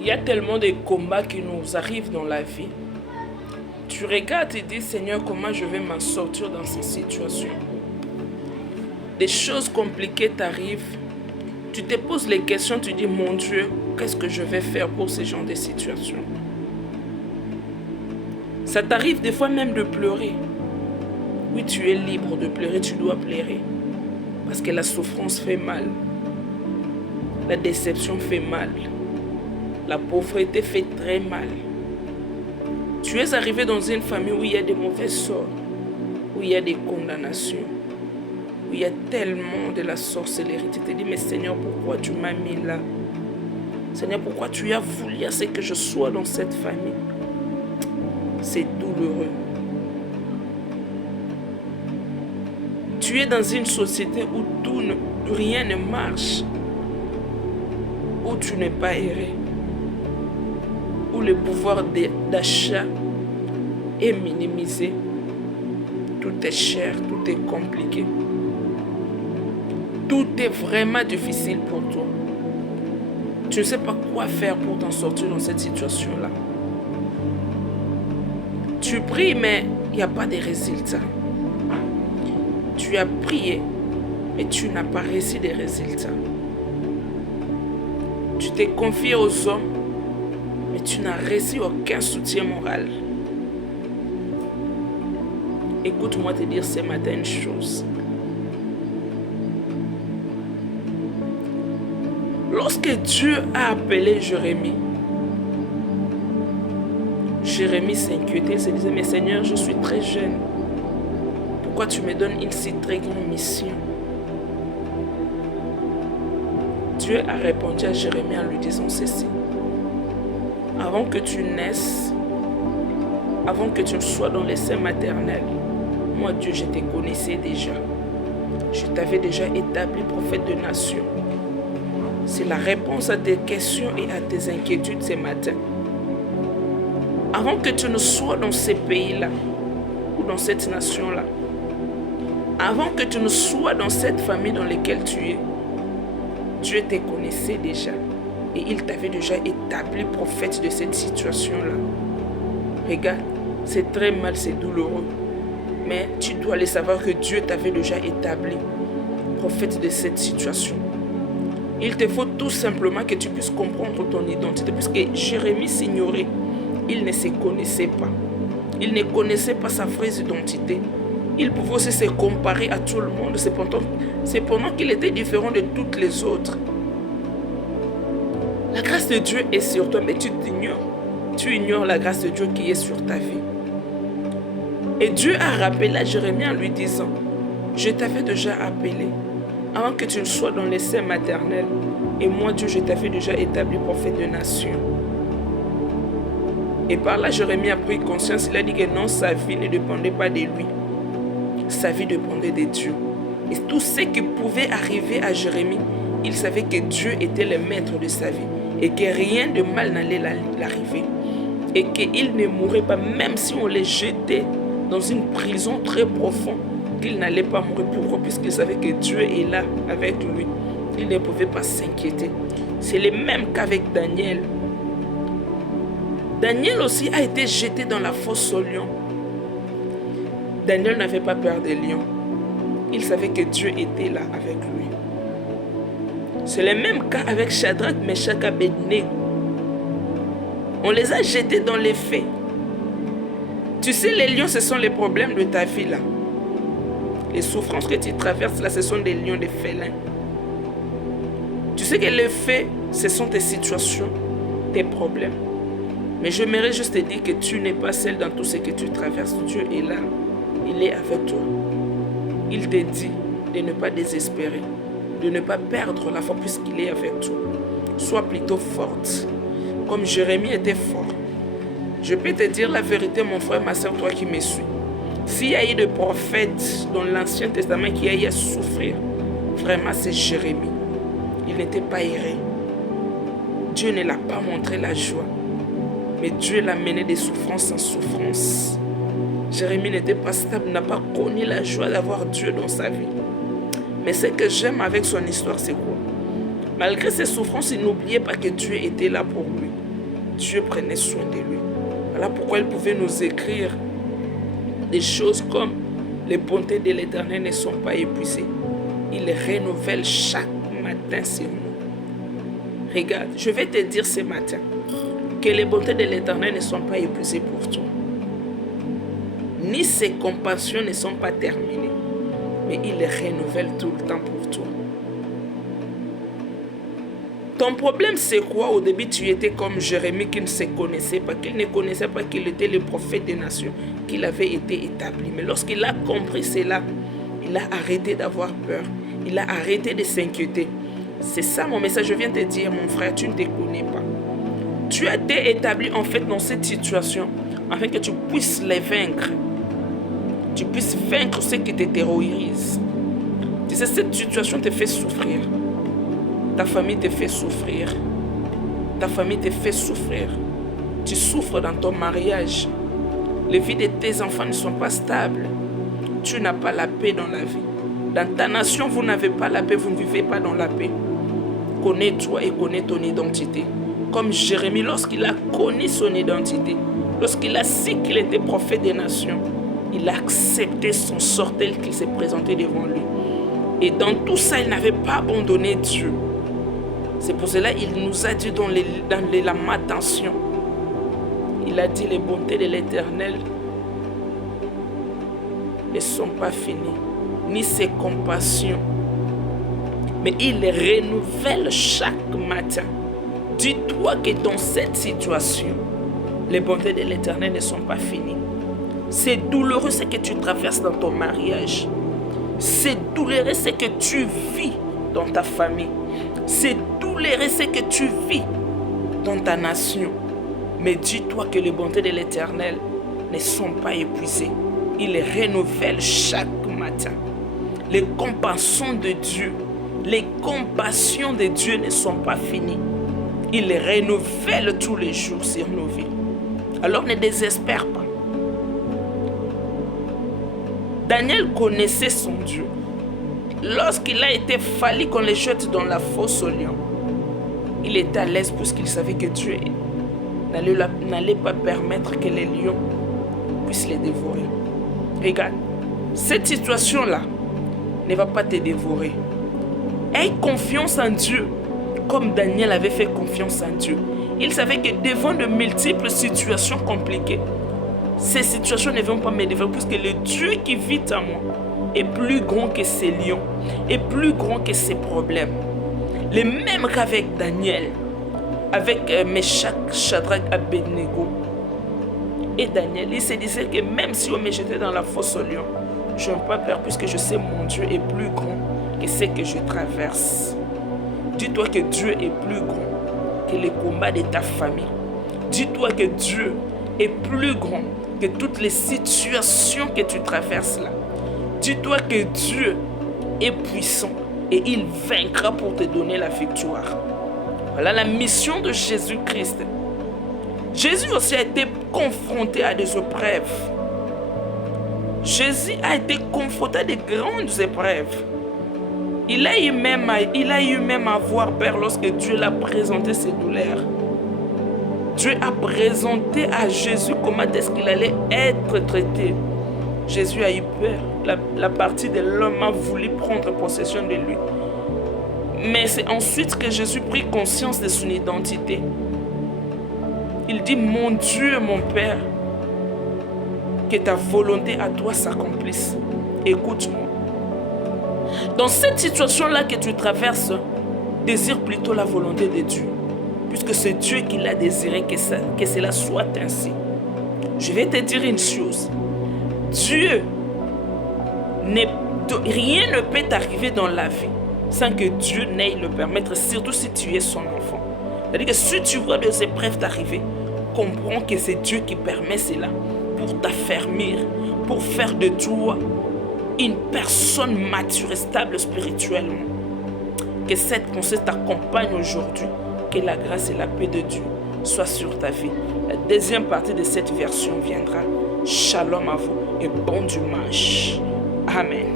Il y a tellement de combats qui nous arrivent dans la vie. Tu regardes et dis, Seigneur, comment je vais m'en sortir dans ces situations? Des choses compliquées t'arrivent. Tu te poses les questions, tu dis, mon Dieu, qu'est-ce que je vais faire pour ce genre de situations? Ça t'arrive des fois même de pleurer. Oui, tu es libre de pleurer, tu dois pleurer. Parce que la souffrance fait mal. La déception fait mal. La pauvreté fait très mal. Tu es arrivé dans une famille où il y a des mauvais sorts, où il y a des condamnations, où il y a tellement de la sorcellerie. Tu te dis, mais Seigneur, pourquoi tu m'as mis là? Seigneur, pourquoi tu as voulu à ce que je sois dans cette famille? C'est douloureux. Tu es dans une société où rien ne marche, où tu n'es pas erré, où le pouvoir d'achat est minimisé. Tout est cher, tout est compliqué. Tout est vraiment difficile pour toi. Tu ne sais pas quoi faire pour t'en sortir dans cette situation-là. Tu pries, mais il n'y a pas de résultats. Tu as prié, mais tu n'as pas reçu de résultats. Tu t'es confié aux hommes, mais tu n'as reçu aucun soutien moral. Écoute-moi te dire ce matin une chose. Lorsque Dieu a appelé Jérémie, Jérémie s'inquiétait, il se disait, mais Seigneur, je suis très jeune. Pourquoi tu me donnes une si très grande mission? Dieu a répondu à Jérémie en lui disant ceci. Avant que tu naisses, avant que tu sois dans les seins maternels, moi Dieu, je te connaissais déjà. Je t'avais déjà établi prophète de nation. C'est la réponse à tes questions et à tes inquiétudes ce matin. Avant que tu ne sois dans ces pays-là, ou dans cette nation-là, avant que tu ne sois dans cette famille dans laquelle tu es, Dieu te connaissait déjà. Et il t'avait déjà établi prophète de cette situation-là. Regarde, c'est très mal, c'est douloureux. Mais tu dois le savoir que Dieu t'avait déjà établi prophète de cette situation. Il te faut tout simplement que tu puisses comprendre ton identité. Puisque Jérémie s'ignorait, il ne se connaissait pas. Il ne connaissait pas sa vraie identité. Il pouvait aussi se comparer à tout le monde. Cependant qu'il était différent de toutes les autres. La grâce de Dieu est sur toi, mais tu t'ignores. Tu ignores la grâce de Dieu qui est sur ta vie. Et Dieu a rappelé à Jérémie en lui disant, je t'avais déjà appelé avant que tu ne sois dans les seins maternels. Et moi, Dieu, je t'avais déjà établi prophète de nation. Et par là, Jérémie a pris conscience. Il a dit que non, sa vie ne dépendait pas de lui. Sa vie dépendait de Dieu. Et tout ce qui pouvait arriver à Jérémie, il savait que Dieu était le maître de sa vie. Et que rien de mal n'allait l'arriver. Et qu'il ne mourrait pas, même si on les jetait dans une prison très profonde, qu'il n'allait pas mourir. Pourquoi? Puisqu'il savait que Dieu est là avec lui. Il ne pouvait pas s'inquiéter. C'est le même qu'avec Daniel. Daniel aussi a été jeté dans la fosse aux lions. Daniel n'avait pas peur des lions. Il savait que Dieu était là avec lui. C'est le même cas avec Shadrach, Meshach et Abednego. On les a jetés dans les feux. Tu sais, les lions, ce sont les problèmes de ta vie là. Les souffrances que tu traverses là, ce sont des lions, des félins. Tu sais que les faits, ce sont tes situations, tes problèmes. Mais j'aimerais juste te dire que tu n'es pas seul dans tout ce que tu traverses. Dieu est là. Il est avec toi. Il te dit de ne pas désespérer, de ne pas perdre la foi puisqu'il est avec toi. Sois plutôt forte, comme Jérémie était fort. Je peux te dire la vérité, mon frère, ma soeur, toi qui me suis. S'il y a eu des prophètes dans l'Ancien Testament qui a eu à souffrir, vraiment c'est Jérémie. Il n'était pas erré. Dieu ne l'a pas montré la joie. Mais Dieu l'a mené des souffrances en souffrance. Jérémie n'était pas stable, n'a pas connu la joie d'avoir Dieu dans sa vie. Mais ce que j'aime avec son histoire, c'est quoi? Malgré ses souffrances, il n'oubliait pas que Dieu était là pour lui. Dieu prenait soin de lui. Voilà pourquoi il pouvait nous écrire des choses comme les bontés de l'Éternel ne sont pas épuisées. Il les renouvelle chaque matin sur nous. Regarde, je vais te dire ce matin que les bontés de l'Éternel ne sont pas épuisées pour toi. Ni ses compassions ne sont pas terminées, mais il les renouvelle tout le temps pour toi. Ton problème, c'est quoi? Au début, tu étais comme Jérémie qui ne se connaissait pas, qu'il ne connaissait pas qu'il était le prophète des nations, qu'il avait été établi. Mais lorsqu'il a compris cela, il a arrêté d'avoir peur. Il a arrêté de s'inquiéter. C'est ça mon message. Je viens te dire, mon frère, tu ne te connais pas. Tu as été établi en fait dans cette situation afin que tu puisses les vaincre. Tu puisses vaincre ceux qui te terrorisent. Tu sais, cette situation te fait souffrir. Ta famille te fait souffrir. Ta famille te fait souffrir. Tu souffres dans ton mariage. Les vies de tes enfants ne sont pas stables. Tu n'as pas la paix dans la vie. Dans ta nation, vous n'avez pas la paix, vous ne vivez pas dans la paix. Connais-toi et connais ton identité. Comme Jérémie, lorsqu'il a connu son identité, lorsqu'il a su qu'il était prophète des nations, il a accepté son sort tel qu'il s'est présenté devant lui. Et dans tout ça, il n'avait pas abandonné Dieu. C'est pour cela qu'il nous a dit dans les lamentations, il a dit les bontés de l'Éternel ne sont pas finies, ni ses compassions, mais il les renouvelle chaque matin. Dis-toi que dans cette situation, les bontés de l'Éternel ne sont pas finies. C'est douloureux ce que tu traverses dans ton mariage. C'est douloureux ce que tu vis dans ta famille. C'est douloureux ce que tu vis dans ta nation. Mais dis-toi que les bontés de l'Éternel ne sont pas épuisées. Il les renouvelle chaque matin. Les compassions de Dieu, les compassions de Dieu ne sont pas finies. Il les renouvelle tous les jours sur nos vies. Alors ne désespère pas. Daniel connaissait son Dieu. Lorsqu'il a été fallu qu'on les jette dans la fosse au lion, il était à l'aise puisqu'il savait que Dieu n'allait pas permettre que les lions puissent les dévorer. Regarde, cette situation-là ne va pas te dévorer. Aie confiance en Dieu, comme Daniel avait fait confiance en Dieu. Il savait que devant de multiples situations compliquées, ces situations ne vont pas me dévorer, puisque le Dieu qui vit en moi est plus grand que ces lions, est plus grand que ces problèmes. Les mêmes qu'avec Daniel, avec Meshach, Shadrach, Abednego. Et Daniel, il se disait que même si on me jetait dans la fosse au lion, je n'ai pas peur puisque je sais mon Dieu est plus grand que ce que je traverse. Dis-toi que Dieu est plus grand que les combats de ta famille. Dis-toi que Dieu est plus grand que toutes les situations que tu traverses là. Dis-toi que Dieu est puissant et il vaincra pour te donner la victoire. Voilà la mission de Jésus-Christ. Jésus aussi a été confronté à des épreuves. Jésus a été confronté à de grandes épreuves. Il a eu même à avoir peur lorsque Dieu l'a présenté ses douleurs. Dieu a présenté à Jésus comment est-ce qu'il allait être traité. Jésus a eu peur. La partie de l'homme a voulu prendre possession de lui. Mais c'est ensuite que Jésus prit conscience de son identité. Il dit, mon Dieu, mon Père, que ta volonté à toi s'accomplisse. Écoute-moi. Dans cette situation-là que tu traverses, désire plutôt la volonté de Dieu. Puisque c'est Dieu qui l'a désiré que cela soit ainsi. Je vais te dire une chose. Dieu, rien ne peut t'arriver dans la vie sans que Dieu n'aille le permettre, surtout si tu es son enfant. C'est-à-dire que si tu vois des épreuves t'arriver, comprends que c'est Dieu qui permet cela pour t'affermir, pour faire de toi une personne mature et stable spirituellement. Que cette pensée t'accompagne aujourd'hui, que la grâce et la paix de Dieu soient sur ta vie. La deuxième partie de cette version viendra. Shalom à vous et bon dimanche. Amen.